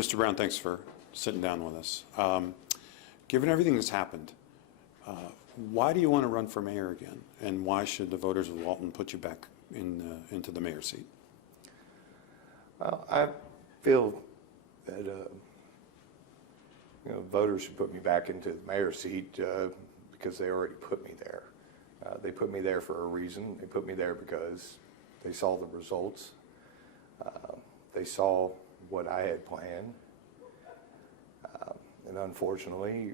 Mr. Brown, thanks for sitting down with us. Given everything that's happened, why do you want to run for mayor again? And why should the voters of Walton put you back into the mayor's seat? Well, I feel that voters should put me back into the mayor's seat because they already put me there. They put me there for a reason. They put me there because they saw the results. They saw what I had planned. And unfortunately,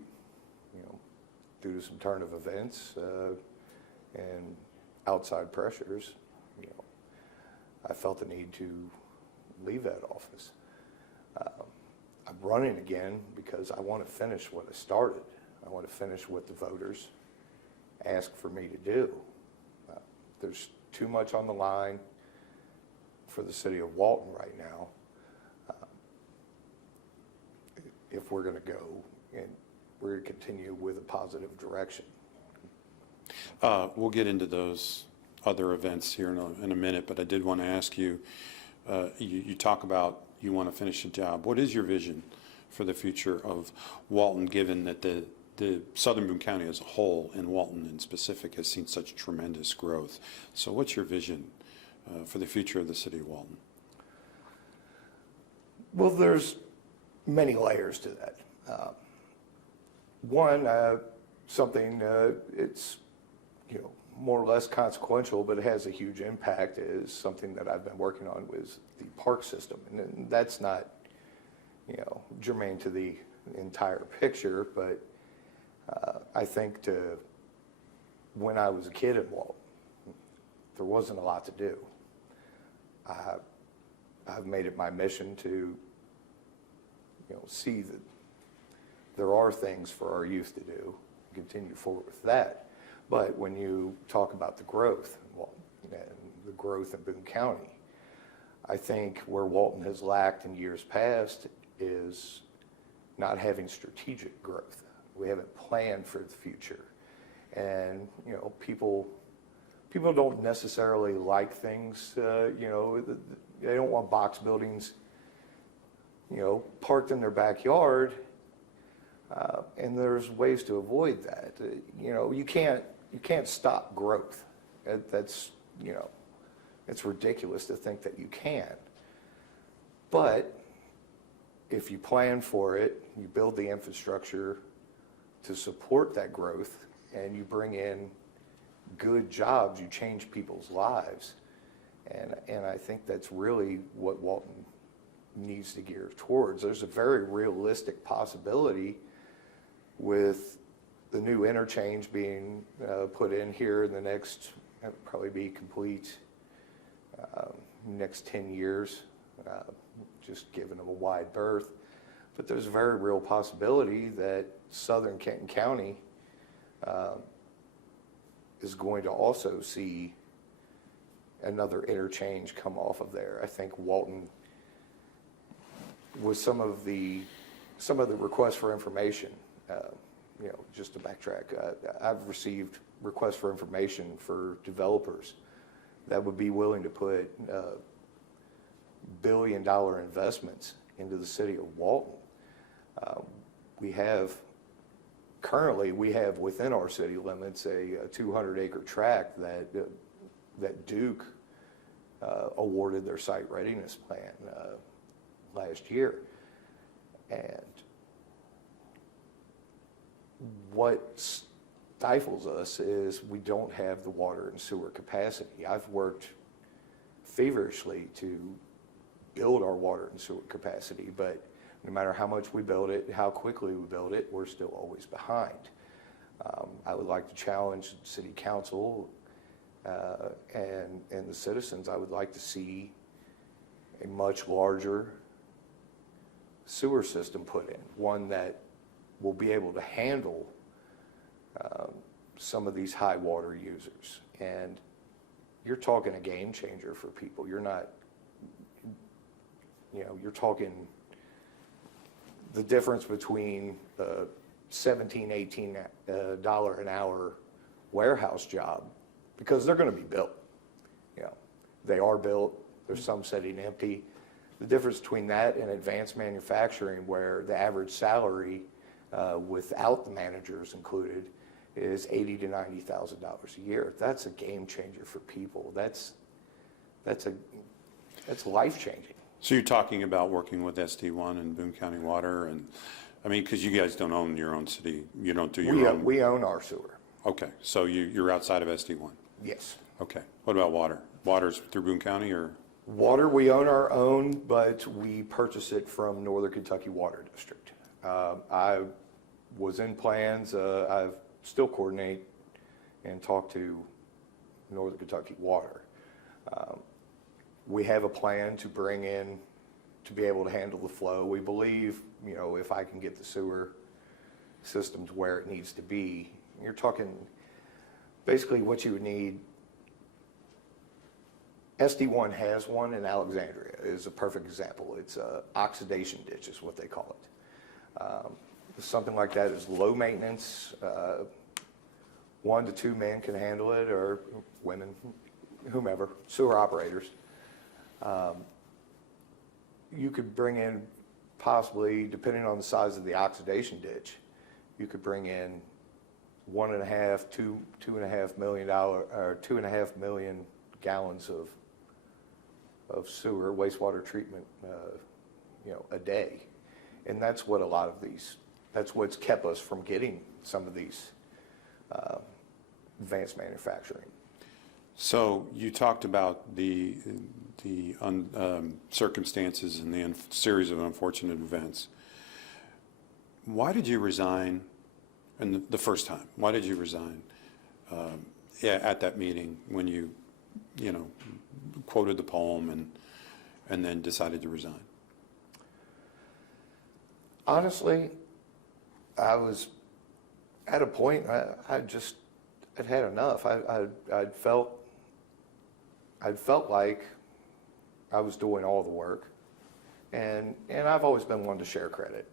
due to some turn of events and outside pressures, I felt the need to leave that office. I'm running again because I want to finish what I started. I want to finish what the voters asked for me to do. There's too much on the line for the city of Walton right now if we're going to go and we're going to continue with a positive direction. We'll get into those other events here in a minute, but I did want to ask you, you talk about you want to finish the job. What is your vision for the future of Walton, given that the Southern Boone County as a whole, and Walton in specific, has seen such tremendous growth? So what's your vision for the future of the city of Walton? Well, there's many layers to that. One, something it's more or less consequential, but it has a huge impact, is something that I've been working on with the park system, and that's not germane to the entire picture, but I think when I was a kid in Walton, there wasn't a lot to do. I've made it my mission to see that there are things for our youth to do, continue forward with that. But when you talk about the growth in Walton and the growth in Boone County, I think where Walton has lacked in years past is not having strategic growth. We haven't planned for the future. And, people don't necessarily like things, they don't want box buildings, parked in their backyard. And there's ways to avoid that. You can't stop growth. That's, it's ridiculous to think that you can. But if you plan for it, you build the infrastructure to support that growth, and you bring in good jobs, you change people's lives. And I think that's really what Walton needs to gear towards. There's a very realistic possibility with the new interchange being put in here in the next, it'll probably be complete next 10 years, just giving them a wide berth. But there's a very real possibility that southern Kenton County is going to also see another interchange come off of there. I think Walton, with some of the requests for information, just to backtrack, I've received requests for information for developers that would be willing to put billion-dollar investments into the city of Walton. Currently we have within our city limits a 200-acre tract that Duke awarded their site readiness plan last year. And what stifles us is we don't have the water and sewer capacity. I've worked feverishly to build our water and sewer capacity, but no matter how much we build it, how quickly we build it, we're still always behind. I would like to challenge City Council and the citizens. I would like to see a much larger sewer system put in, one that will be able to handle some of these high water users. And you're talking a game changer for people. You're not, you're talking the difference between $17, $18 an hour warehouse job, because they're going to be built. They are built. There's some sitting empty. The difference between that and advanced manufacturing, where the average salary without the managers included is $80,000 to $90,000 a year. That's a game changer for people. That's life changing. So you're talking about working with SD1 and Boone County Water, and I mean, because you guys don't own your own city, you don't do your own. We own our sewer. Okay, so you're outside of SD1. Yes. Okay. What about water? Water's through Boone County, or? Water, we own our own, but we purchase it from Northern Kentucky Water District. I was in plans. I still coordinate and talk to Northern Kentucky Water. We have a plan to bring in, to be able to handle the flow. We believe, if I can get the sewer system to where it needs to be, you're talking basically what you would need. SD1 has one in Alexandria, is a perfect example. It's a oxidation ditch is what they call it. Something like that is low maintenance. 1 to 2 men can handle it, or women, whomever, sewer operators. You could bring in possibly, depending on the size of the oxidation ditch, you could bring in $2.5 million gallons of sewer, wastewater treatment, a day. And that's what that's what's kept us from getting some of these advanced manufacturing. So you talked about the circumstances and the series of unfortunate events. Why did you resign? And the first time, why did you resign at that meeting when you quoted the poem and then decided to resign? Honestly, I was at a point, I'd had enough. I'd felt like I was doing all the work, and I've always been one to share credit.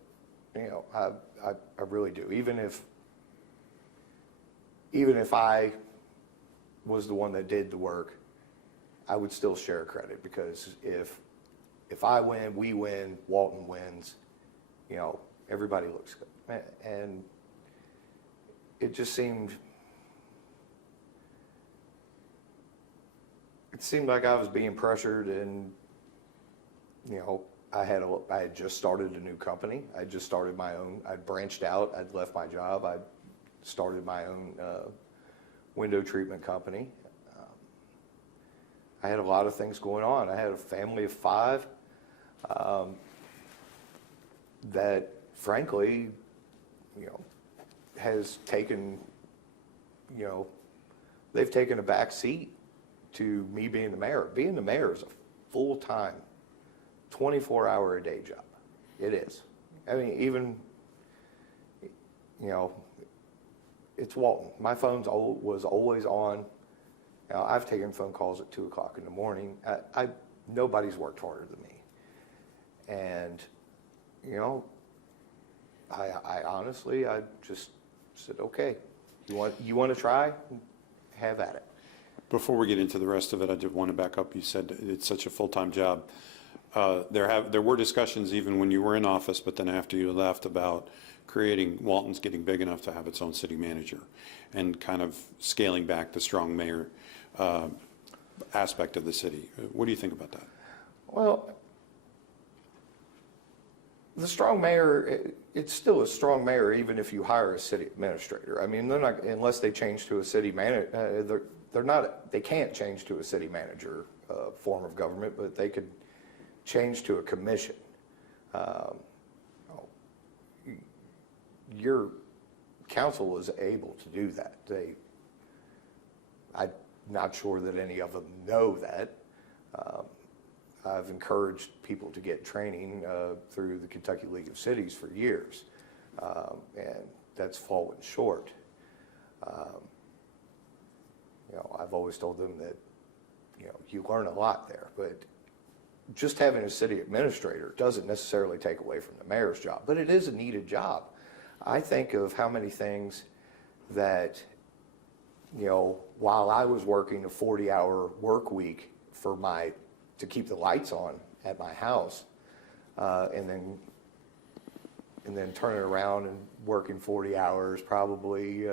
I really do. Even if I was the one that did the work, I would still share credit, because if I win, we win, Walton wins, everybody looks good. And it just seemed like I was being pressured, and I had just started a new company. I just started my own. I'd branched out. I'd left my job. I'd started my own window treatment company. I had a lot of things going on. I had a family of 5 that, frankly, has taken, they've taken a back seat to me being the mayor. Being the mayor is a full-time, 24-hour-a-day job. It is. I mean, even, it's Walton. My phone was always on. I've taken phone calls at 2 o'clock in the morning. Nobody's worked harder than me. And, I honestly, I just said, okay, you want to try? Have at it. Before we get into the rest of it, I did want to back up. You said it's such a full-time job. There were discussions even when you were in office, but then after you left, about creating, Walton's getting big enough to have its own city manager, and kind of scaling back the strong mayor aspect of the city. What do you think about that? Well, the strong mayor, it's still a strong mayor even if you hire a city administrator. I mean, they're not, unless they change to a city manager, they can't change to a city manager form of government, but they could change to a commission. Your council is able to do that. I'm not sure that any of them know that. I've encouraged people to get training through the Kentucky League of Cities for years, and that's fallen short. I've always told them that, you learn a lot there, but just having a city administrator doesn't necessarily take away from the mayor's job, but it is a needed job. I think of how many things that, while I was working a 40-hour work week to keep the lights on at my house, and then turning around and working 40 hours probably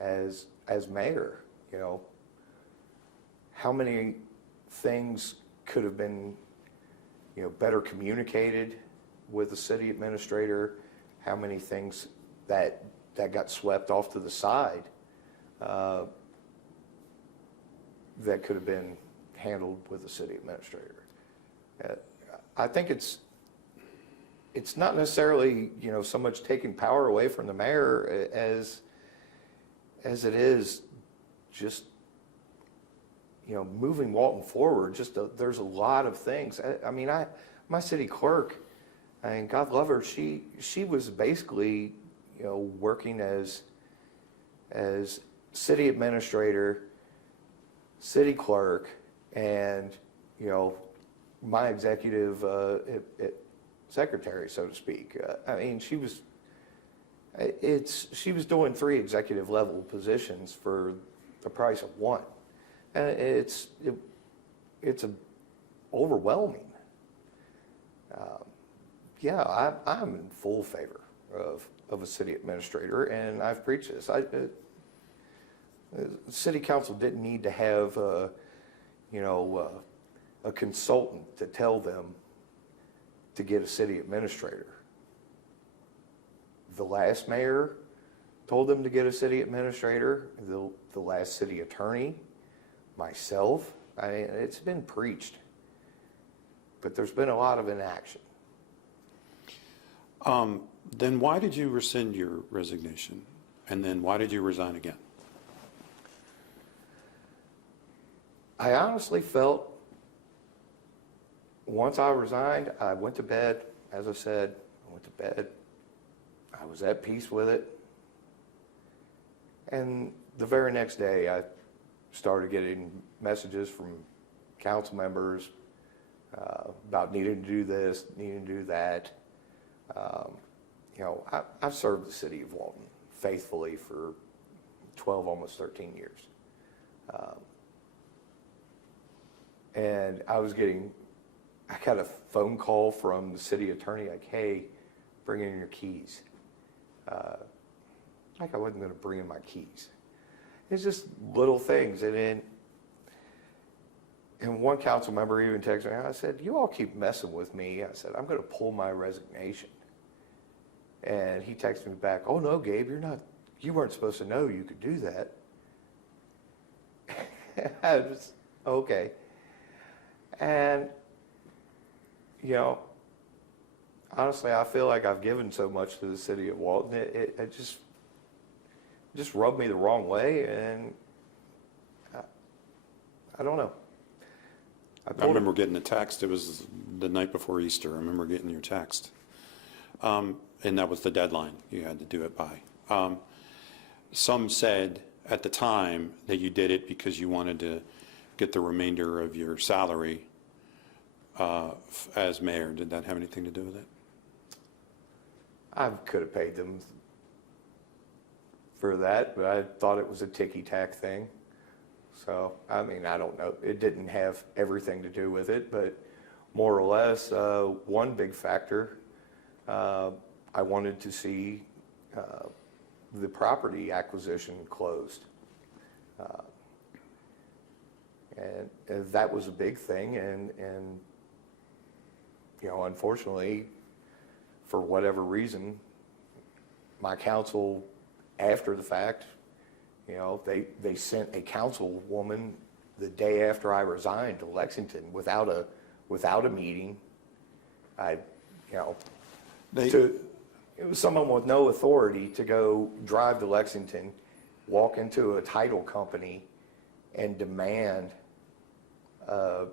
as mayor. You know, how many things could have been, you know, better communicated with the city administrator? How many things that got swept off to the side that could have been handled with the city administrator? I think it's not necessarily, you know, so much taking power away from the mayor as it is just, you know, moving Walton forward. There's a lot of things. I mean, my city clerk, and God love her, she was basically, you know, working as city administrator, city clerk, and, you know, my executive secretary, so to speak. I mean, she was doing 3 executive level positions for the price of 1, and it's overwhelming. Yeah, I'm in full favor of a city administrator, and I've preached this. The city council didn't need to have you know, a consultant to tell them to get a city administrator. The last mayor told them to get a city administrator, the last city attorney, myself. I mean, it's been preached, but there's been a lot of inaction. Then why did you rescind your resignation? And then why did you resign again? I honestly felt once I resigned, I went to bed. As I said, I went to bed. I was at peace with it. And the very next day, I started getting messages from council members about needing to do this, needing to do that. You know, I've served the city of Walton faithfully for 12, almost 13 years. And I got a phone call from the city attorney, like, hey, bring in your keys. Like I wasn't going to bring in my keys. It's just little things. And one council member even texted me, I said, you all keep messing with me. I said, I'm going to pull my resignation. And he texted me back, oh no, Gabe, you weren't supposed to know you could do that. I was, okay. And, you know, honestly, I feel like I've given so much to the city of Walton. It just rubbed me the wrong way, and I don't know. I remember getting a text. It was the night before Easter. I remember getting your text. And that was the deadline you had to do it by. Some said at the time that you did it because you wanted to get the remainder of your salary as mayor. Did that have anything to do with it? I could have paid them for that, but I thought it was a ticky-tack thing. So, I mean, I don't know. It didn't have everything to do with it, but more or less, one big factor, I wanted to see the property acquisition closed. And that was a big thing, and you know, unfortunately, for whatever reason, my council, after the fact, you know, they sent a councilwoman the day after I resigned to Lexington without a meeting. It was someone with no authority to go drive to Lexington, walk into a title company, and demand a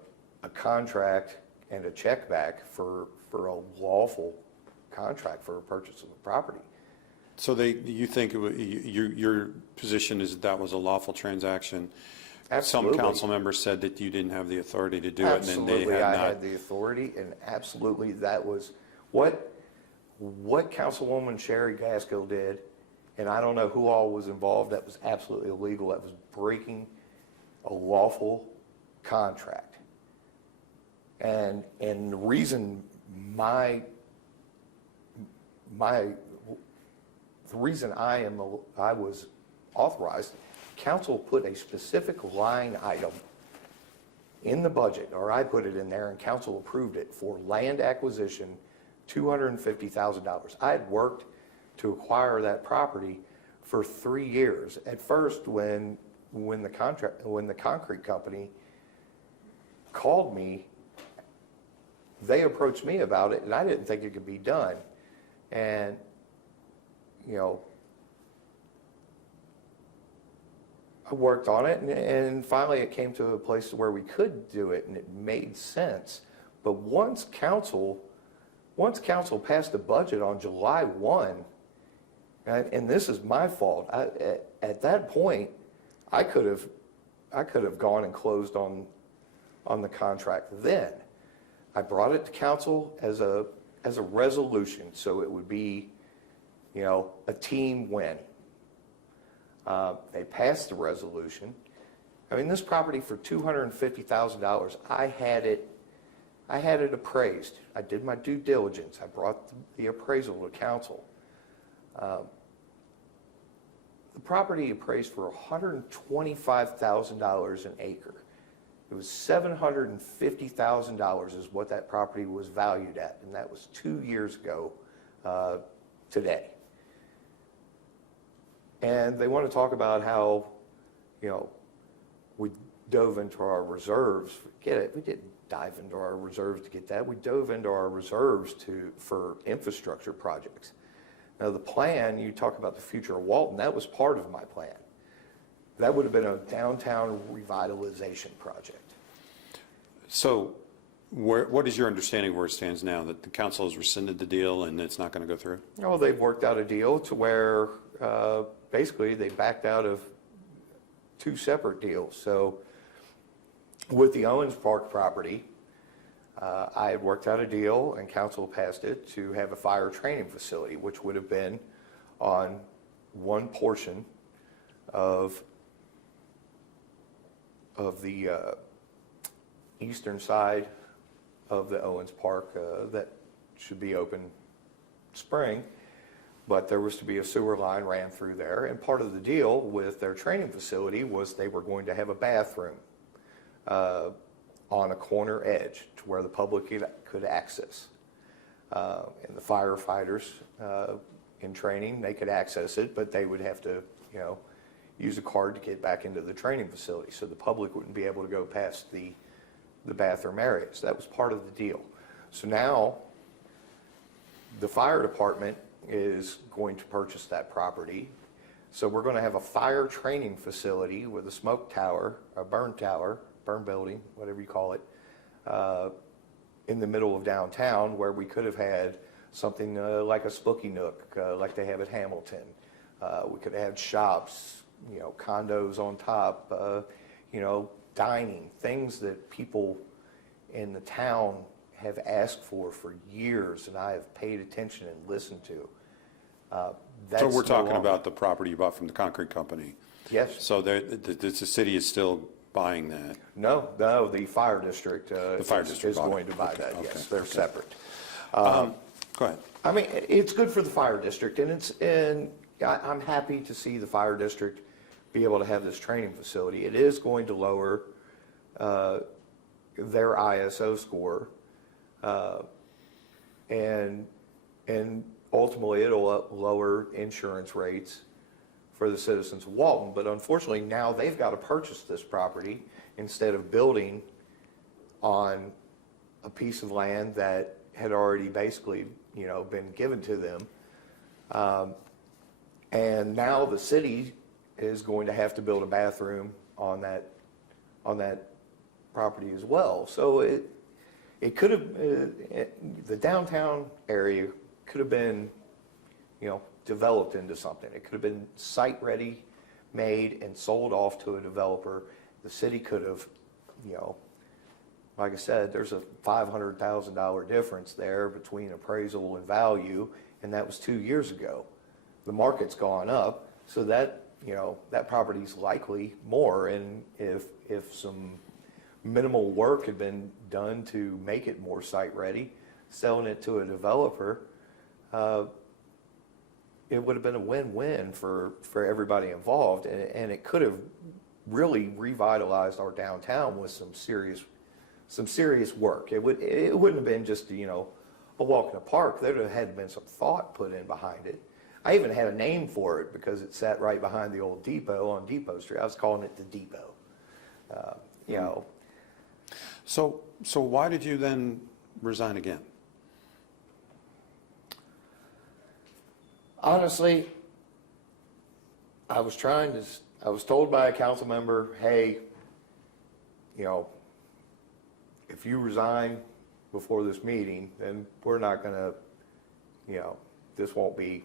contract and a check back for a lawful contract for a purchase of a property. So you think your position is that was a lawful transaction? Absolutely. Some council members said that you didn't have the authority to do Absolutely, it, and then they had I not. had the authority, and absolutely that was what Councilwoman Sherry Gaskill did, and I don't know who all was involved. That was absolutely illegal. That was breaking a lawful contract. And the reason the reason I was authorized, council put a specific line item in the budget, or I put it in there and council approved it for land acquisition, $250,000. I had worked to acquire that property for 3 years. At first, when the concrete company called me, they approached me about it, and I didn't think it could be done. And, you know, I worked on it, and finally it came to a place where we could do it, and it made sense. But once council passed the budget on July 1, and this is my fault, at that point, I could have gone and closed on the contract then. I brought it to council as a resolution, so it would be, you know, a team win. They passed the resolution. I mean, this property for $250,000, I had it appraised. I did my due diligence. I brought the appraisal to council. The property appraised for $125,000 an acre. It was $750,000 is what that property was valued at, and that was 2 years ago today. And they want to talk about how, you know, we dove into our reserves. Forget it, we didn't dive into our reserves to get that. We dove into our reserves for infrastructure projects. Now the plan, you talk about the future of Walton, that was part of my plan. That would have been a downtown revitalization project. So what is your understanding where it stands now, that the council has rescinded the deal and it's not going to go through? No, they've worked out a deal to where basically they backed out of 2 separate deals. So with the Owens Park property, I had worked out a deal and council passed it to have a fire training facility, which would have been on one portion of the eastern side of the Owens Park that should be open spring, but there was to be a sewer line ran through there, and part of the deal with their training facility was they were going to have a bathroom on a corner edge to where the public could access. And the firefighters in training, they could access it, but they would have to, you know, use a card to get back into the training facility, so the public wouldn't be able to go past the bathroom areas. That was part of the deal. So now the fire department is going to purchase that property. So we're going to have a fire training facility with a smoke tower, a burn building, whatever you call it, in the middle of downtown, where we could have had something like a Spooky Nook, like they have at Hamilton. We could have had shops, you know, condos on top, you know, dining, things that people in the town have asked for years, and I have paid attention and listened to. So we're talking about the property you bought from the concrete company? Yes. So the city is still buying that? No, the fire district, is going to buy that, yes. They're separate. Go ahead. I mean, it's good for the fire district, and I'm happy to see the fire district be able to have this training facility. It is going to lower their ISO score, and ultimately it'll lower insurance rates for the citizens of Walton. But unfortunately, now they've got to purchase this property instead of building on a piece of land that had already basically, you know, been given to them. And now the city is going to have to build a bathroom on that property as well. So it could have, the downtown area could have been, you know, developed into something. It could have been site ready, made, and sold off to a developer. The city could have, you know, like I said, there's a $500,000 difference there between appraisal and value, and that was 2 years ago. The market's gone up, so that, you know, that property's likely more, and if some minimal work had been done to make it more site ready, selling it to a developer, it would have been a win-win for everybody involved, and it could have really revitalized our downtown with some serious work. It wouldn't have been just, you know, a walk in the park. There would have had to been some thought put in behind it. I even had a name for it because it sat right behind the old depot on Depot Street. I was calling it the Depot. You know. So why did you then resign again? Honestly, I was told by a council member, hey, you know, if you resign before this meeting, then we're not going to, you know, this won't be,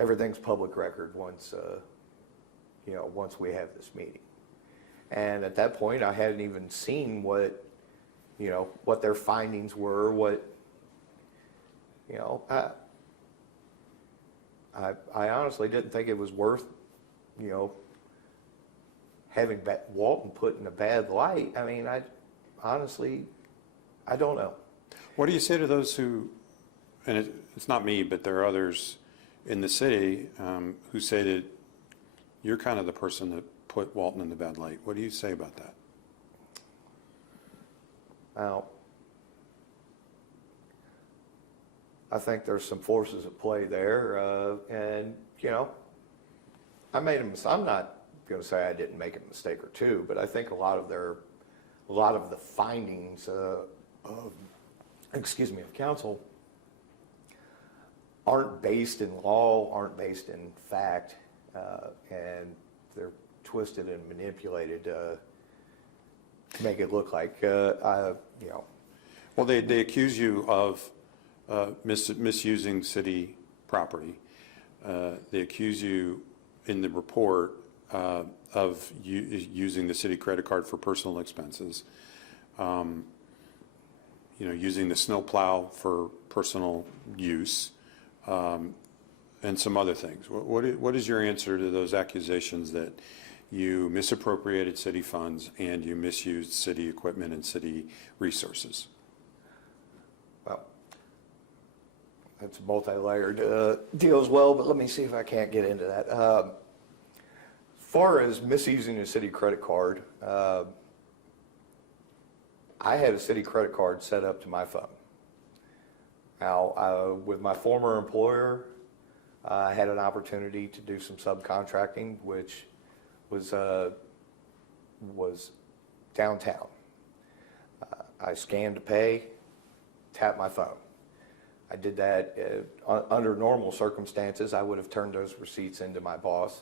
everything's public record once, you know, once we have this meeting. And at that point, I hadn't even seen what, you know, what their findings were, what, you know, I honestly didn't think it was worth, you know, having Walton put in a bad light. I mean, honestly, I don't know. What do you say to those who, and it's not me, but there are others in the city who say that you're kind of the person that put Walton in the bad light? What do you say about that? Well, I think there's some forces at play there, and you know, I made a mistake. I'm not going to say I didn't make a mistake or two, but I think a lot of the findings of council aren't based in law, aren't based in fact, and they're twisted and manipulated to make it look like you know. Well, they accuse you of misusing city property. They accuse you in the report of using the city credit card for personal expenses. You know, using the snowplow for personal use, and some other things. What is your answer to those accusations that you misappropriated city funds and you misused city equipment and city resources? Well, that's a multi-layered deal as well, but let me see if I can't get into that. As far as misusing a city credit card, I had a city credit card set up to my phone. Now, with my former employer, I had an opportunity to do some subcontracting, which was downtown. I scanned to pay, tapped my phone. I did that under normal circumstances. I would have turned those receipts into my boss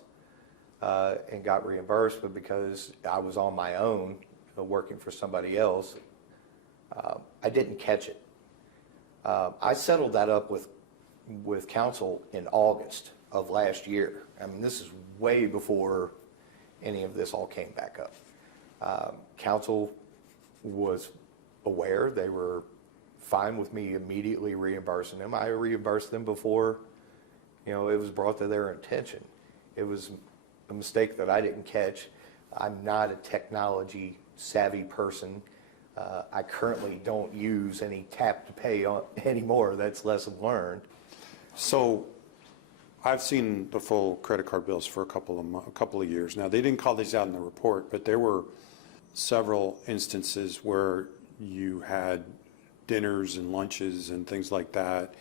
and got reimbursed, but because I was on my own working for somebody else, I didn't catch it. I settled that up with council in August of last year. I mean, this is way before any of this all came back up. Council was aware. They were fine with me immediately reimbursing them. I reimbursed them before, you know, it was brought to their attention. It was a mistake that I didn't catch. I'm not a technology savvy person. I currently don't use any tap to pay anymore. That's lesson learned. So I've seen the full credit card bills for a couple of years now. They didn't call these out in the report, but there were several instances where you had dinners and lunches and things like that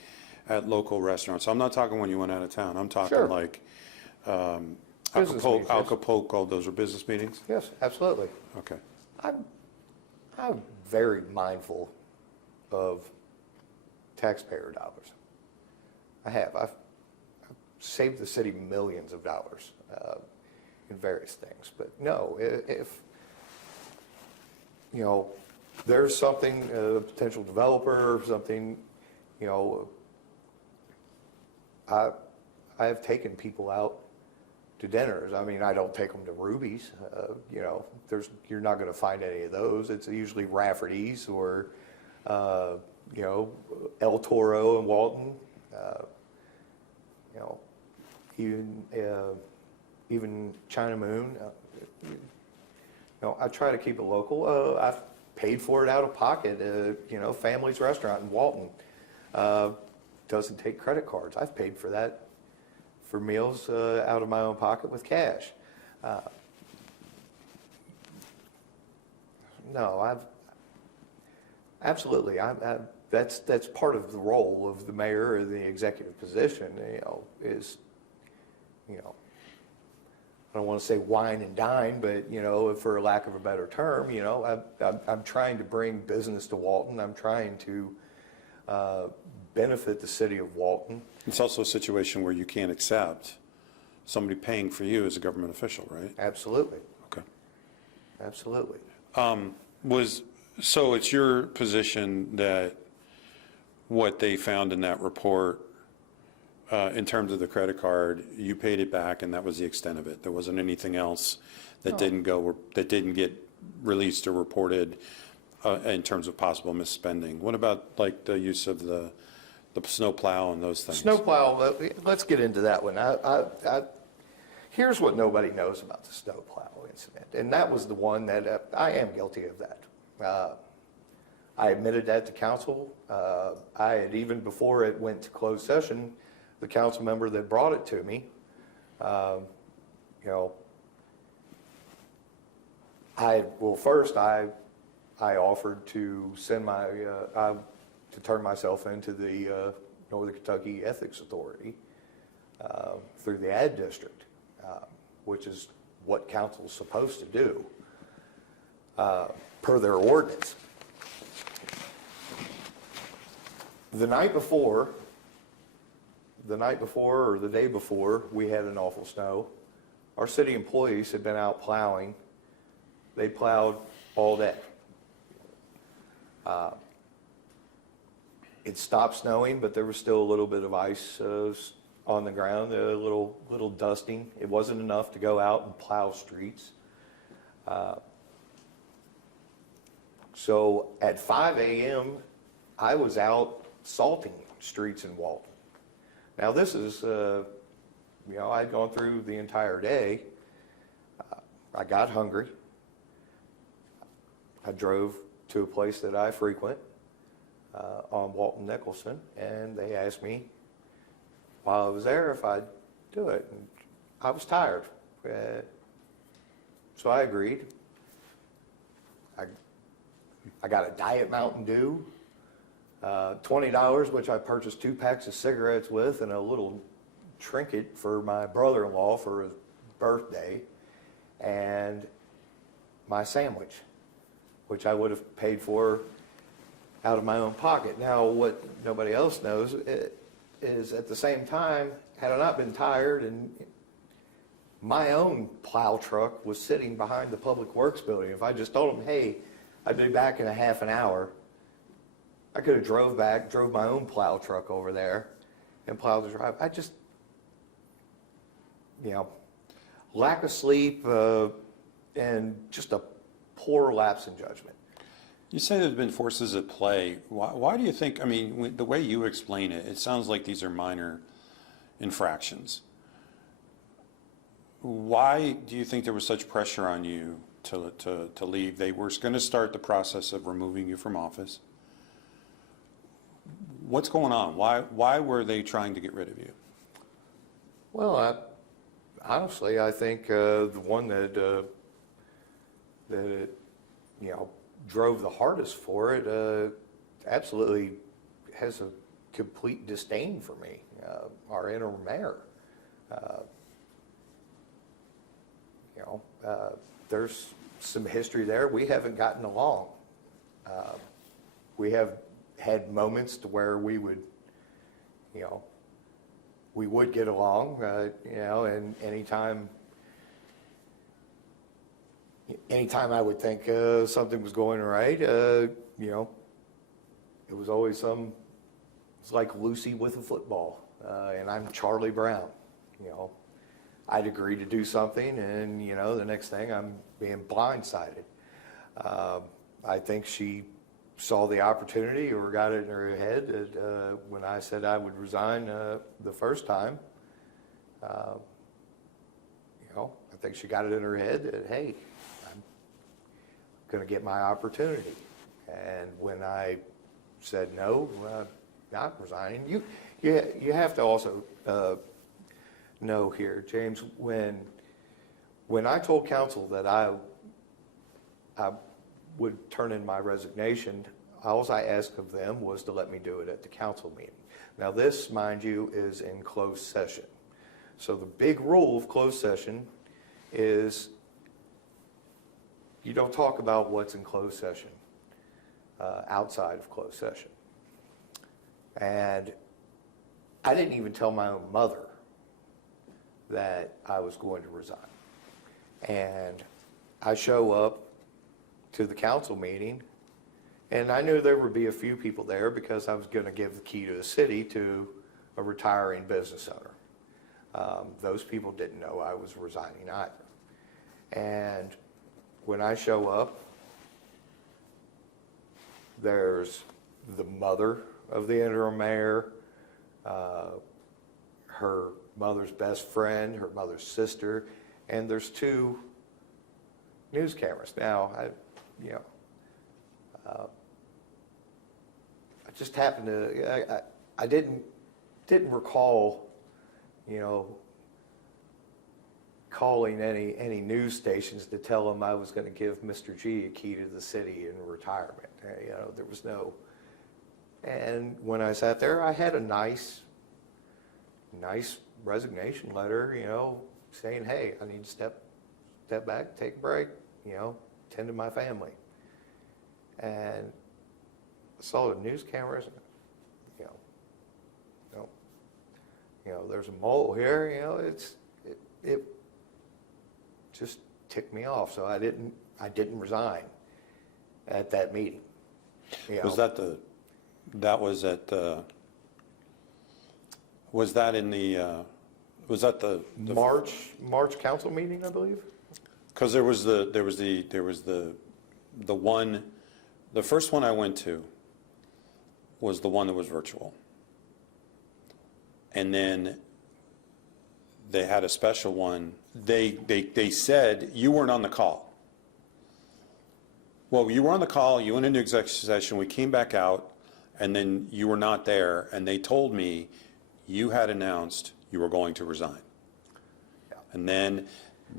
at local restaurants. I'm not talking when you went out of town. I'm talking Sure. like Business meetings, yes. Acapulco. Those are business meetings? Yes, absolutely. Okay. I'm very mindful of taxpayer dollars. I've saved the city millions of dollars in various things. But no, if you know, there's something, a potential developer or something, you know, I have taken people out to dinners. I mean, I don't take them to Ruby's. You know, you're not going to find any of those. It's usually Rafferty's or, you know, El Toro and Walton. You know, even China Moon. know, I try to keep it local. I've paid for it out of pocket. You know, Family's Restaurant in Walton doesn't take credit cards. I've paid for that, for meals out of my own pocket with cash. No, absolutely. That's part of the role of the mayor or the executive position. You know, is, you know, I don't want to say wine and dine, but, you know, for lack of a better term, you know, I'm trying to bring business to Walton. I'm trying to benefit the city of Walton. It's also a situation where you can't accept somebody paying for you as a government official, right? Absolutely. Okay. Absolutely. So it's your position that what they found in that report, in terms of the credit card, you paid it back and that was the extent of it? There wasn't anything else that didn't get released or reported in terms of possible misspending? What about like the use of the snowplow and those things? Snowplow, let's get into that one. Here's what nobody knows about the snowplow incident, and that was the one that I am guilty of that. I admitted that to council. I had, even before it went to closed session, the council member that brought it to me, you know, first I offered to send to turn myself into the Northern Kentucky Ethics Authority through the ad district, which is what council's supposed to do per their ordinance. The night before or the day before we had an awful snow, our city employees had been out plowing. They plowed all day. It stopped snowing, but there was still a little bit of ice on the ground, a little dusting. It wasn't enough to go out and plow streets. So at 5 a.m., I was out salting streets in Walton. Now this is, you know, I'd gone through the entire day. I got hungry. I drove to a place that I frequent on Walton Nicholson, and they asked me while I was there if I'd do it. And I was tired, so I agreed. I got a Diet Mountain Dew, $20, which I purchased 2 packs of cigarettes with, and a little trinket for my brother-in-law for his birthday, and my sandwich, which I would have paid for out of my own pocket. Now, what nobody else knows is at the same time, had I not been tired, and my own plow truck was sitting behind the Public Works building. If I just told them, hey, I'd be back in a half an hour, I could have drove my own plow truck over there and plowed the drive. I just, you know, lack of sleep and just a poor lapse in judgment. You say there's been forces at play. Why do you think, I mean, the way you explain it, it sounds like these are minor infractions. Why do you think there was such pressure on you to leave? They were going to start the process of removing you from office. What's going on? Why were they trying to get rid of you? Well, honestly, I think the one that you know, drove the hardest for it absolutely has a complete disdain for me, our interim mayor. You know, there's some history there. We haven't gotten along. We have had moments to where we would, you know, we would get along, you know, and anytime I would think something was going right, you know, it was always it's like Lucy with a football, and I'm Charlie Brown, you know. I'd agree to do something, and, you know, the next thing I'm being blindsided. I think she saw the opportunity or got it in her head that when I said I would resign the first time, you know, I think she got it in her head that, hey, going to get my opportunity. And when I said no, not resigning, you have to also know here, James, when I told council that I would turn in my resignation, all I asked of them was to let me do it at the council meeting. Now this, mind you, is in closed session. So the big rule of closed session is you don't talk about what's in closed session outside of closed session. And I didn't even tell my own mother that I was going to resign. And I show up to the council meeting, and I knew there would be a few people there because I was going to give the key to the city to a retiring business owner. Those people didn't know I was resigning either. And when I show up, there's the mother of the interim mayor, her mother's best friend, her mother's sister, and there's 2 news cameras. Now, I just happened to, I didn't recall, calling any news stations to tell them I was going to give Mr. G a key to the city in retirement. There was no. And when I sat there, I had a nice resignation letter, saying, hey, I need to step back, take a break, tend to my family. And I saw the news cameras, there's a mole here, it just ticked me off. So I didn't resign at that meeting. Was that the March council meeting, I believe? Because there was the one, the first one I went to was the one that was virtual. And then they had a special one. They said you weren't on the call. Well, you were on the call, you went into executive session, we came back out, and then you were not there, and they told me you had announced you were going to resign. Yeah. And then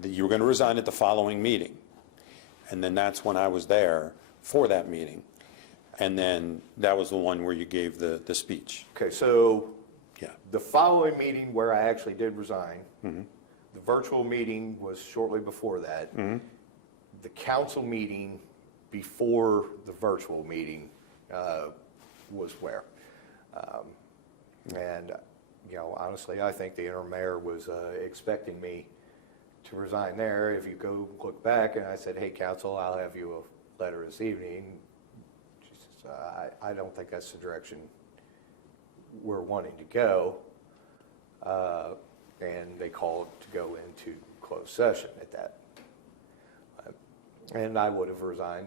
you were going to resign at the following meeting. And then that's when I was there for that meeting. And then that was the one where you gave the speech. Okay, so Yeah. the following meeting where I actually did resign, Mm-hmm. the virtual meeting was shortly before that. Mm-hmm. The council meeting before the virtual meeting was where. And, honestly, I think the interim mayor was expecting me to resign there. If you go look back, and I said, hey, council, I'll have you a letter this evening. She says, I don't think that's the direction we're wanting to go. And they called to go into closed session at that. And I would have resigned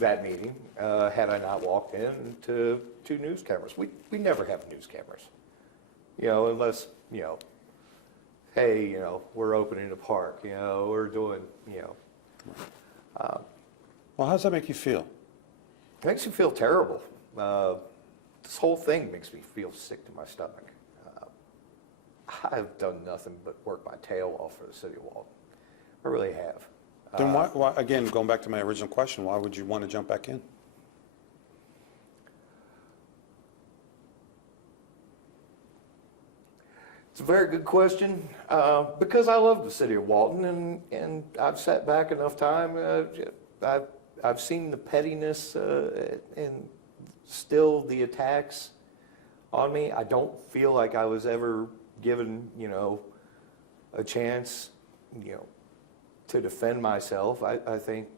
that meeting had I not walked in to 2 news cameras. We never have news cameras, unless, hey, we're opening a park, we're doing, Well, how does that make you feel? It makes you feel terrible. This whole thing makes me feel sick to my stomach. I've done nothing but work my tail off for the city of Walton. I really have. Then why, again, going back to my original question, why would you want to jump back in? It's a very good question, because I love the city of Walton, and I've sat back enough time. I've seen the pettiness and still the attacks on me. I don't feel like I was ever given, a chance, to defend myself. I think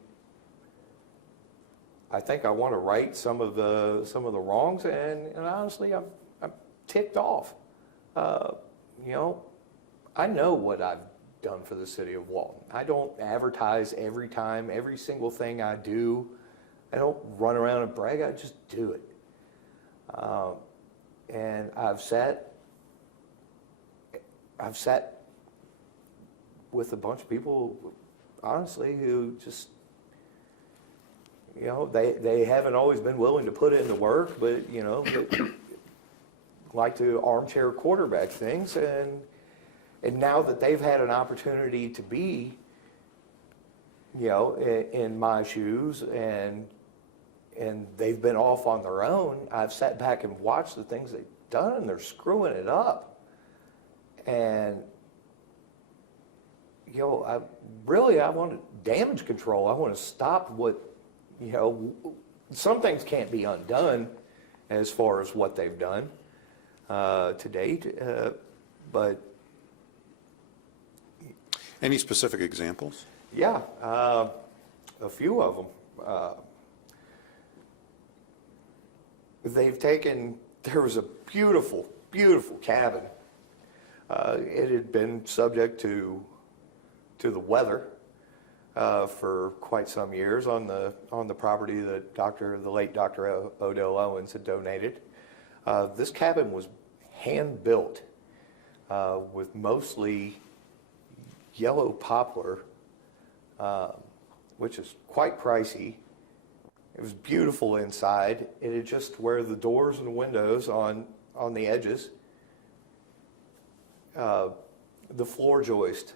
I want to right some of the wrongs, and honestly, I'm ticked off. I know what I've done for the city of Walton. I don't advertise every single thing I do. I don't run around and brag. I just do it. And I've sat with a bunch of people, honestly, who just you know, they haven't always been willing to put in the work, but, you know, they like to armchair quarterback things. And now that they've had an opportunity to be, you know, in my shoes and they've been off on their own, I've sat back and watched the things they've done, and they're screwing it up. And, you know, I want damage control. I want to stop what, you know, some things can't be undone as far as what they've done to date, but. Any specific examples? Yeah, a few of them. They've taken, there was a beautiful, beautiful cabin. It had been subject to the weather for quite some years on the property that the late Dr. Odell Owens had donated. This cabin was hand-built with mostly yellow poplar, which is quite pricey. It was beautiful inside. It had just where the doors and the windows on the edges, the floor joist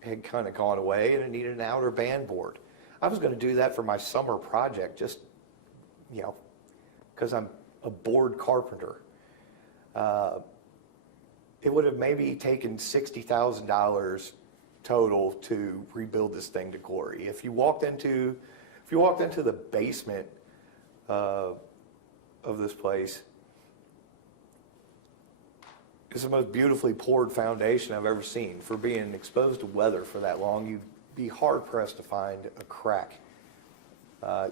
had kind of gone away, and it needed an outer band board. I was going to do that for my summer project, just, you know, because I'm a bored carpenter. It would have maybe taken $60,000 total to rebuild this thing to glory. If you walked into the basement of this place, it's the most beautifully poured foundation I've ever seen. For being exposed to weather for that long, you'd be hard pressed to find a crack,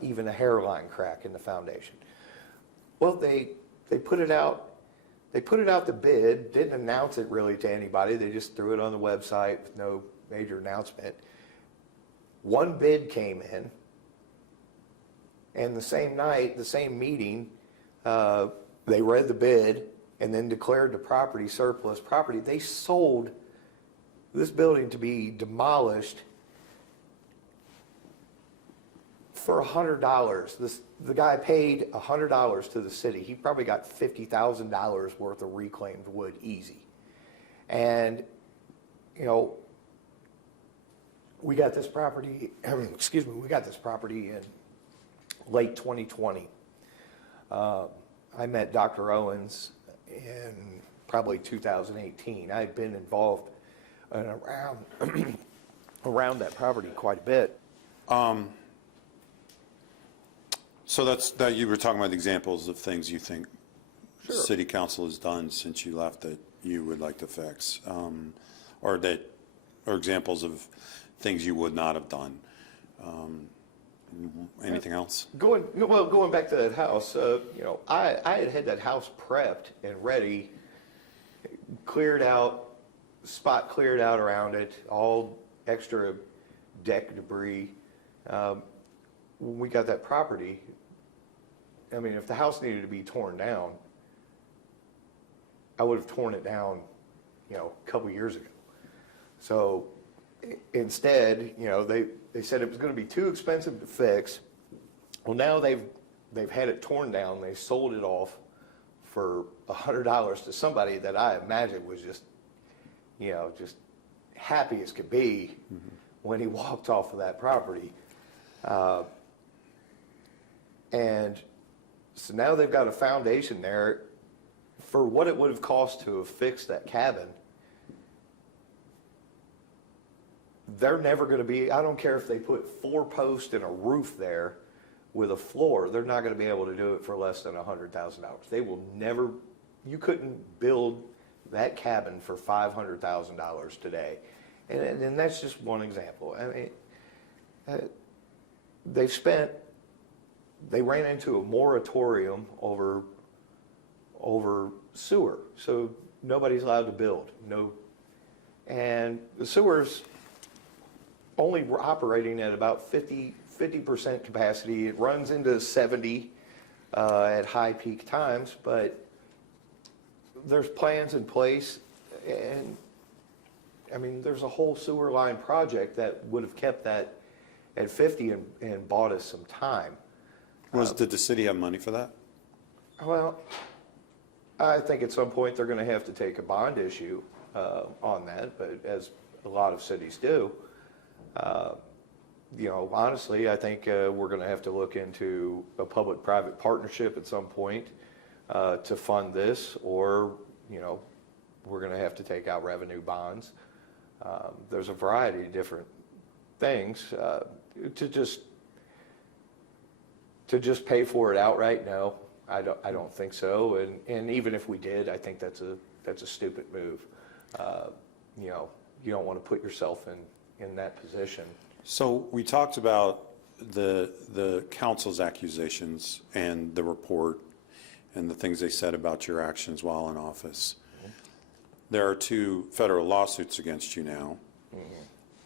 even a hairline crack in the foundation. Well, they put it out. They put it out to bid, didn't announce it really to anybody. They just threw it on the website with no major announcement. One bid came in, and the same night, the same meeting, they read the bid and then declared the property surplus property. They sold this building to be demolished for $100. The guy paid $100 to the city. He probably got $50,000 worth of reclaimed wood easy. And, you know, we got this property, we got this property in late 2020. I met Dr. Owens in probably 2018. I had been involved in around that property quite a bit. So that you were talking about examples of things you think Sure. city council has done since you left that you would like to fix, or examples of things you would not have done. Anything else? Going back to that house, you know, I had that house prepped and ready, cleared out around it, all extra deck debris. When we got that property, I mean, if the house needed to be torn down, I would have torn it down, you know, a couple years ago. So instead, you know, they said it was going to be too expensive to fix. Well, now they've had it torn down. They sold it off for $100 to somebody that I imagine was just, you know, just happy as could be when he walked off of that property. And so now they've got a foundation there for what it would have cost to have fixed that cabin. They're never going to be, I don't care if they put 4 posts and a roof there with a floor, they're not going to be able to do it for less than $100,000. They will never, you couldn't build that cabin for $500,000 today. And that's just one example. I mean, they ran into a moratorium over sewer, so nobody's allowed to build. And the sewer's only operating at about 50% capacity. It runs into 70 at high peak times, but there's plans in place, and I mean, there's a whole sewer line project that would have kept that at 50 and bought us some time. Did the city have money for that? Well, I think at some point they're going to have to take a bond issue on that, but as a lot of cities do. You know, honestly, I think we're going to have to look into a public-private partnership at some point to fund this, or, you know, we're going to have to take out revenue bonds. There's a variety of different things to just pay for it outright. No, I don't think so. And even if we did, I think that's a stupid move. You know, you don't want to put yourself in that position. So we talked about the council's accusations and the report and the things they said about your actions while in office. Mm-hmm. There are 2 federal lawsuits against you now.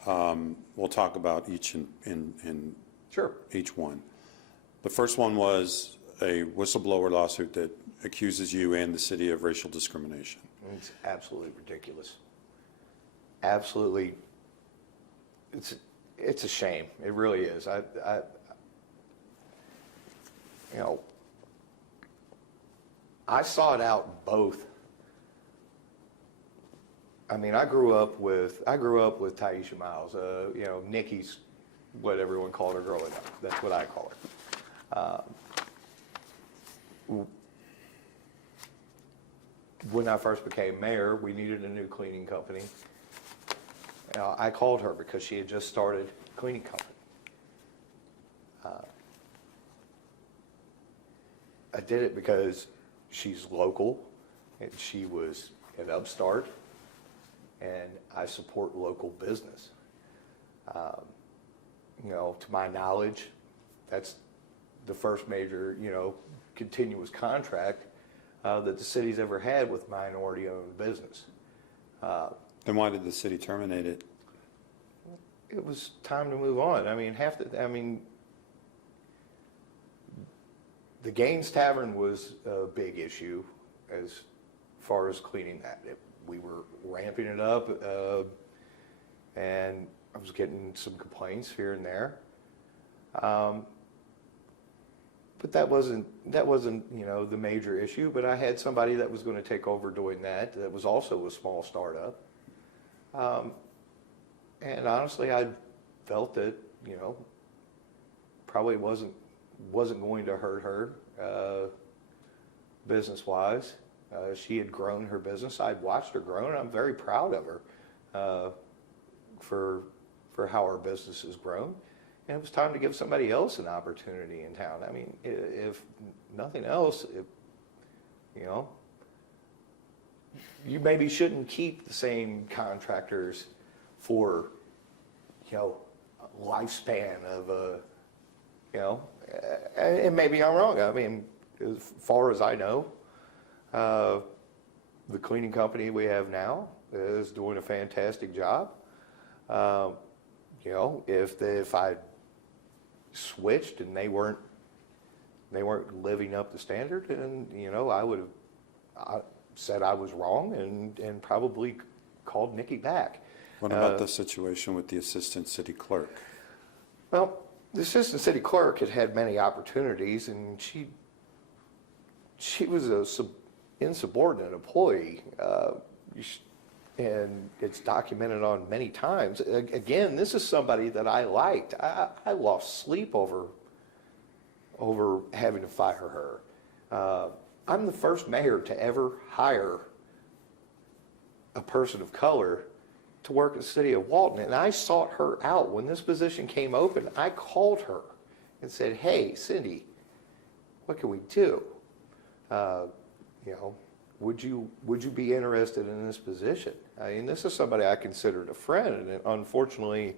Mm-hmm. We'll talk about each in Sure. each one. The first one was a whistleblower lawsuit that accuses you and the city of racial discrimination. It's absolutely ridiculous. Absolutely. It's a shame. It really is. You know, I sought out both. I mean, I grew up with Taisha Miles. You know, Nikki's what everyone called her growing up. That's what I call her. When I first became mayor, we needed a new cleaning company. I called her because she had just started a cleaning company. I did it because she's local, and she was an upstart, and I support local business. You know, to my knowledge, that's the first major, you know, continuous contract that the city's ever had with minority-owned business. Then why did the city terminate it? It was time to move on. I mean, the Gaines Tavern was a big issue as far as cleaning that. We were ramping it up, and I was getting some complaints here and there. But that wasn't, you know, the major issue. But I had somebody that was going to take over doing that. That was also a small startup. And honestly, I felt that, you know, probably wasn't going to hurt her business-wise. She had grown her business. I'd watched her grow, and I'm very proud of her for how her business has grown. And it was time to give somebody else an opportunity in town. I mean, if nothing else, you know, you maybe shouldn't keep the same contractors for, you know, a lifespan of you know, and maybe I'm wrong. I mean, as far as I know, the cleaning company we have now is doing a fantastic job. You know, if I switched and they weren't living up to standard, and you know, I said I was wrong and probably called Nikki back. What about the situation with the assistant city clerk? Well, the assistant city clerk had many opportunities, and she was a insubordinate employee, and it's documented on many times. Again, this is somebody that I liked. I lost sleep over having to fire her. I'm the first mayor to ever hire a person of color to work in the city of Walton, and I sought her out. When this position came open, I called her and said, "Hey, Cindy, what can we do? You know, would you be interested in this position?" I mean, this is somebody I considered a friend, and unfortunately,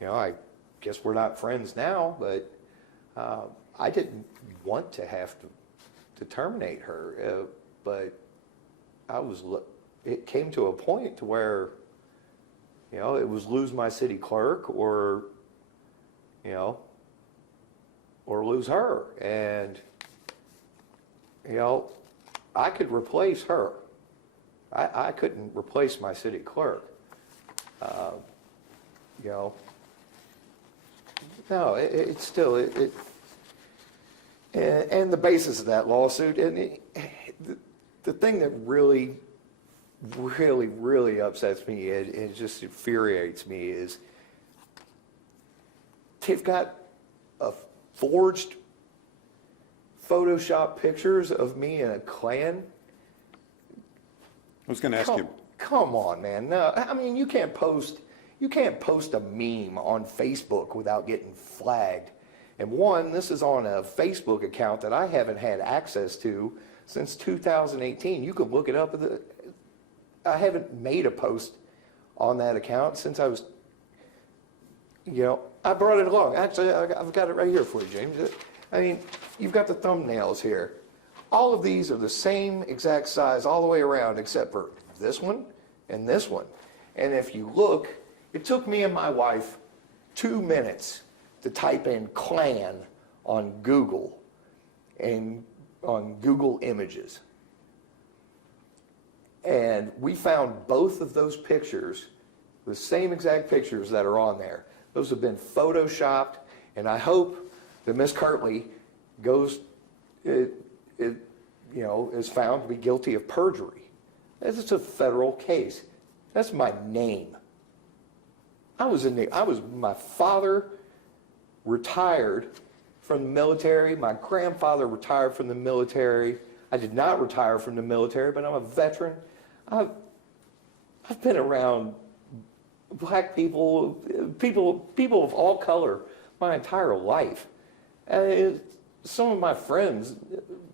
you know, I guess we're not friends now, but I didn't want to have to terminate her, but it came to a point to where, you know, it was lose my city clerk or, you know, or lose her. And, you know, I could replace her. I couldn't replace my city clerk. You know, No, it's still, and the basis of that lawsuit, and the thing that really, really, really upsets me, it just infuriates me, is they've got a forged Photoshop pictures of me in a Klan. I was going to ask you. Come on, man. No, I mean, you can't post a meme on Facebook without getting flagged. And one, this is on a Facebook account that I haven't had access to since 2018. You can look it up. I haven't made a post on that account since I was, I brought it along. Actually, I've got it right here for you, James. I mean, you've got the thumbnails here. All of these are the same exact size all the way around except for this one and this one. And if you look, it took me and my wife 2 minutes to type in Klan on Google and on Google Images. And we found both of those pictures, the same exact pictures that are on there. Those have been photoshopped, and I hope that Ms. Kirtley is found to be guilty of perjury. It's a federal case. That's my name. My father retired from the military. My grandfather retired from the military. I did not retire from the military, but I'm a veteran. I've been around black people of all color my entire life. Some of my friends,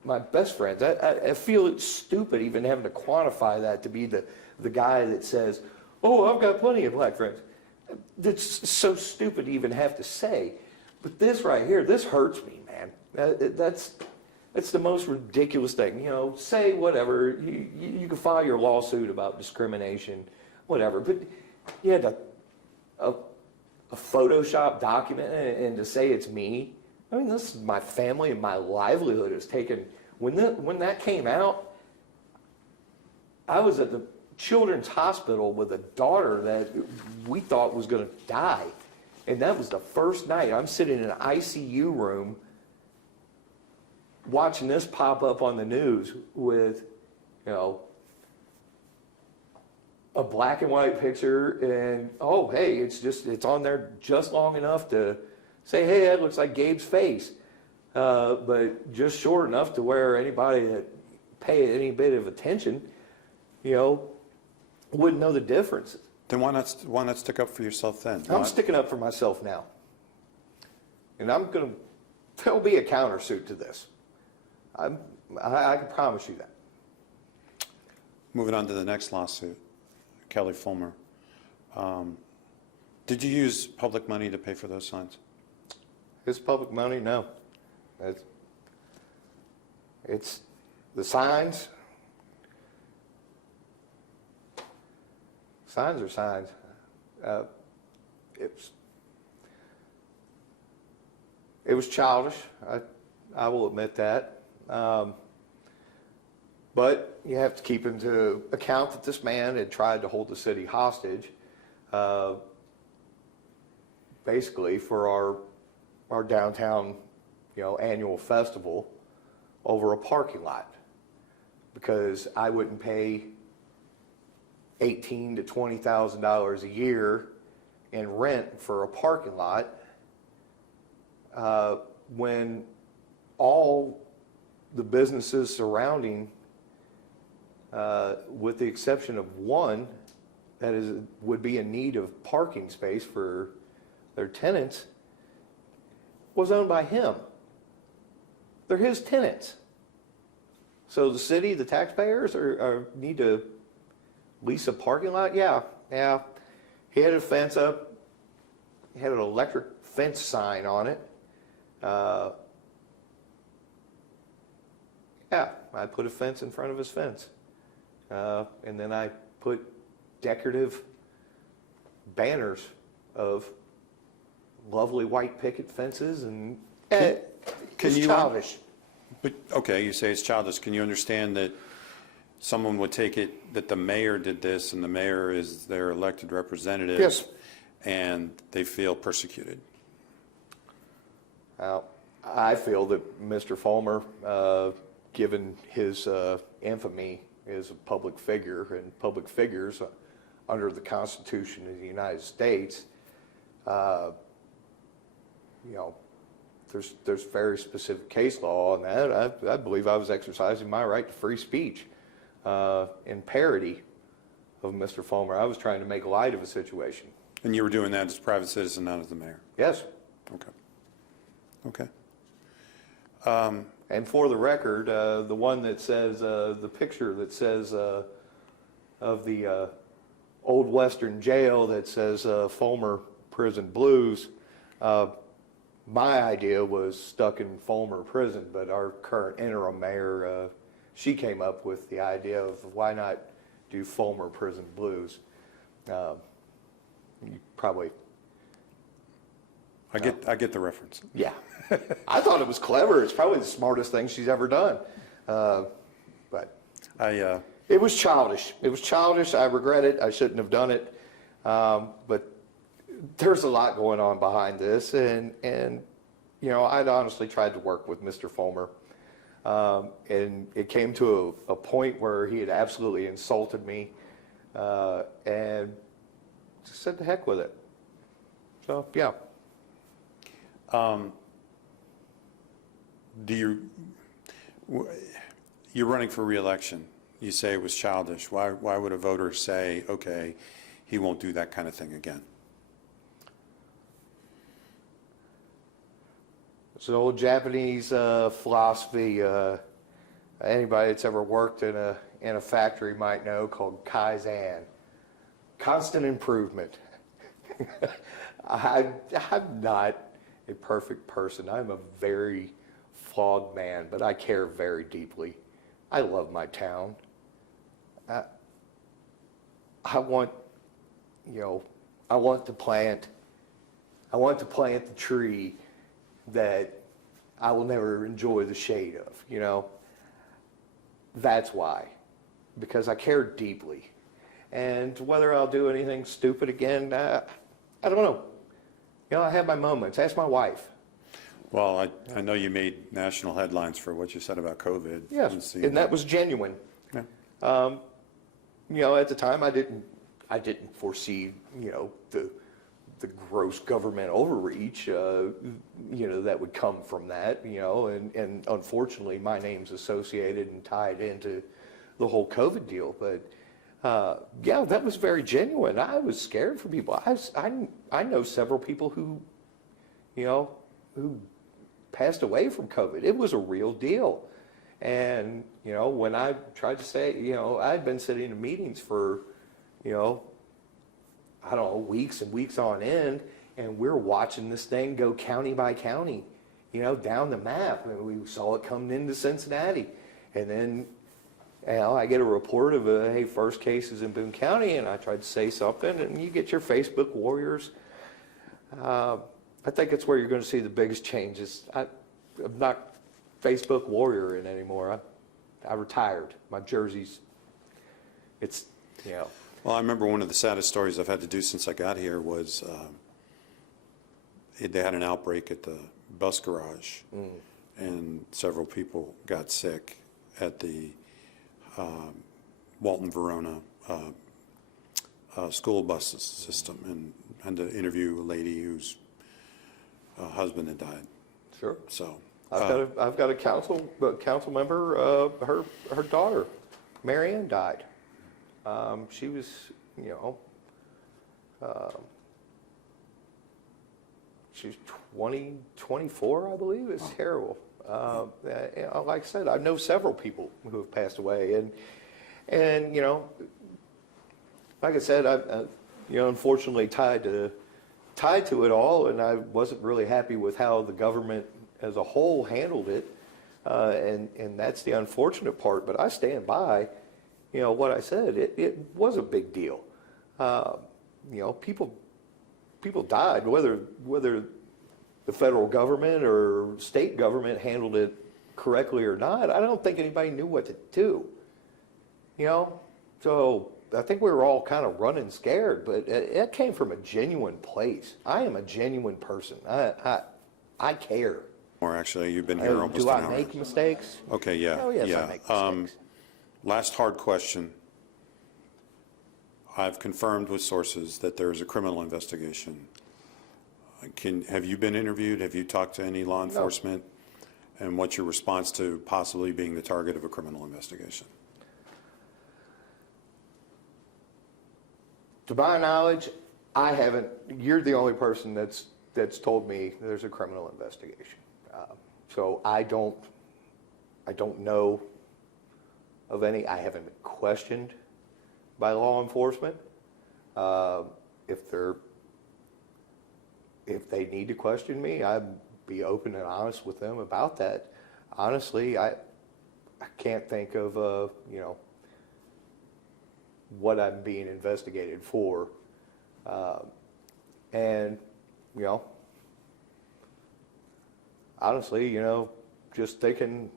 my best friends, I feel it's stupid even having to quantify that to be the guy that says, oh, I've got plenty of black friends. That's so stupid to even have to say. But this right here, this hurts me, man. That's the most ridiculous thing. Say whatever. You can file your lawsuit about discrimination, whatever. But you had a Photoshop document and to say it's me. I mean, this is my family and my livelihood is taken. When that came out, I was at the Children's Hospital with a daughter that we thought was going to die. And that was the first night. I'm sitting in an ICU room watching this pop up on the news with, a black and white picture and, oh, hey, it's on there just long enough to say, hey, that looks like Gabe's face. But just short enough to where anybody that paid any bit of attention, wouldn't know the difference. Then why not stick up for yourself then? I'm sticking up for myself now. And there'll be a countersuit to this. I can promise you that. Moving on to the next lawsuit, Kelly Fulmer. Did you use public money to pay for those signs? It's public money? No. It's the signs. Signs are signs. It was childish. I will admit that. But you have to keep into account that this man had tried to hold the city hostage, basically for our downtown, annual festival over a parking lot, because I wouldn't pay $18,000 to $20,000 a year in rent for a parking lot when all the businesses surrounding, with the exception of one that would be in need of parking space for their tenants, was owned by him. They're his tenants. So the city, the taxpayers, need to lease a parking lot? Yeah. He had a fence up. He had an electric fence sign on it. Yeah, I put a fence in front of his fence. And then I put decorative banners of lovely white picket fences, and it's childish. But, okay, you say it's childish. Can you understand that someone would take it that the mayor did this and the mayor is their elected representative? Yes. And they feel persecuted? I feel that Mr. Fulmer, given his infamy as a public figure, and public figures under the Constitution of the United States, there's very specific case law on that. I believe I was exercising my right to free speech in parody of Mr. Fulmer. I was trying to make light of a situation. And you were doing that as a private citizen, not as the mayor? Yes. Okay. Okay. And for the record, the one that says, the picture that says of the old Western jail that says Fulmer Prison Blues, my idea was stuck in Fulmer Prison, but our current interim mayor, she came up with the idea of why not do Fulmer Prison Blues. You probably... I get the reference. Yeah. I thought it was clever. It's probably the smartest thing she's ever done. But it was childish. It was childish. I regret it. I shouldn't have done it. But there's a lot going on behind this. And I'd honestly tried to work with Mr. Fulmer. And it came to a point where he had absolutely insulted me and just said the heck with it. So, yeah. You're running for re-election. You say it was childish. Why would a voter say, okay, he won't do that kind of thing again? It's an old Japanese philosophy. Anybody that's ever worked in a factory might know, called Kaizen, constant improvement. I'm not a perfect person. I'm a very flawed man, but I care very deeply. I love my town. I want to plant the tree that I will never enjoy the shade of, That's why, because I care deeply. And whether I'll do anything stupid again, I don't know. I have my moments. Ask my wife. Well, I know you made national headlines for what you said about COVID. Yes, and that was genuine. Yeah. At the time, I didn't foresee, the gross government overreach, that would come from that, and unfortunately, my name's associated and tied into the whole COVID deal. But yeah, that was very genuine. I was scared for people. I know several people who passed away from COVID. It was a real deal. And, when I tried to say, I'd been sitting in meetings for, I don't know, weeks and weeks on end, and we're watching this thing go county by county, down the map. And we saw it coming into Cincinnati. And then, I get a report of hey, first case is in Boone County, and I tried to say something, and you get your Facebook warriors. I think it's where you're going to see the biggest changes. I'm not Facebook warrioring anymore. I retired. My jersey's, Well, I remember one of the saddest stories I've had to do since I got here was they had an outbreak at the bus garage, and several people got sick at the Walton Verona school bus system, and had to interview a lady whose husband had died. Sure. So I've got a council member. Her daughter, Marianne, died. She was, she's 24, I believe. It's terrible. Like I said, I know several people who have passed away, and like I said, I unfortunately tied to it all, and I wasn't really happy with how the government as a whole handled it, and that's the unfortunate part. But I stand by, what I said. It was a big deal. People died, whether the federal government or state government handled it correctly or not. I don't think anybody knew what to do. So I think we were all kind of running scared, but it came from a genuine place. I am a genuine person. I care. Or actually, you've been here almost Do an I hour. make mistakes? Okay, yeah, Oh, yes, yeah. I make mistakes. Last hard question. I've confirmed with sources that there is a criminal investigation. Have you been interviewed? Have you talked to any law enforcement? And what's your response to possibly being the target of a criminal investigation? To my knowledge, I haven't, you're the only person that's told me there's a criminal investigation. So I don't know of any. I haven't been questioned by law enforcement. If they need to question me, I'd be open and honest with them about that. Honestly, I can't think of what I'm being investigated for, and honestly, just thinking,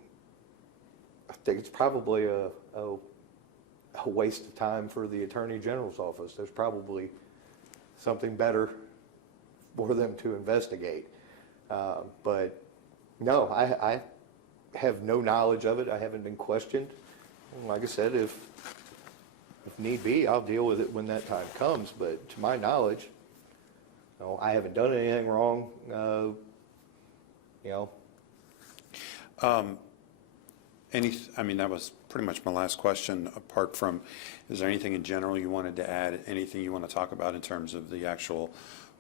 I think it's probably a waste of time for the Attorney General's office. There's probably something better for them to investigate. But no, I have no knowledge of it. I haven't been questioned. Like I said, if need be, I'll deal with it when that time comes. But to my knowledge, no, I haven't done anything wrong. That was pretty much my last question. Apart from, is there anything in general you wanted to add? Anything you want to talk about in terms of the actual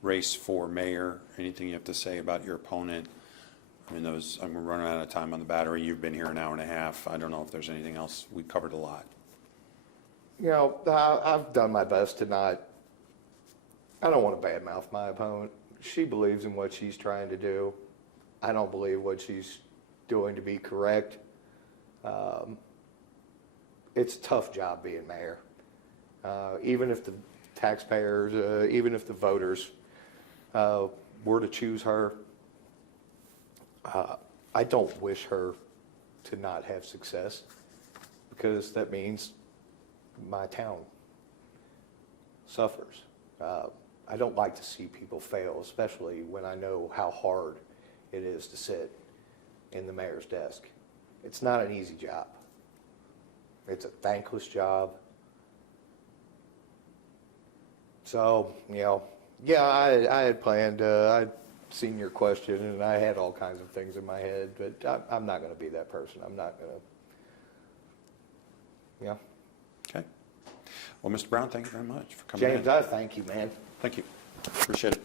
race for mayor? Anything you have to say about your opponent? I'm running out of time on the battery. You've been here an hour and a half. I don't know if there's anything else. We covered a lot. I've done my best to not, I don't want to badmouth my opponent. She believes in what she's trying to do. I don't believe what she's doing to be correct. It's a tough job being mayor. Even if the taxpayers, even if the voters were to choose her, I don't wish her to not have success, because that means my town suffers. I don't like to see people fail, especially when I know how hard it is to sit in the mayor's desk. It's not an easy job. It's a thankless job. So, I had planned, I'd seen your question, and I had all kinds of things in my head, but I'm not going to be that person. I'm not going to, Okay. Well, Mr. Brown, thank you very much for coming in. James, I thank you, man. Thank you. Appreciate it.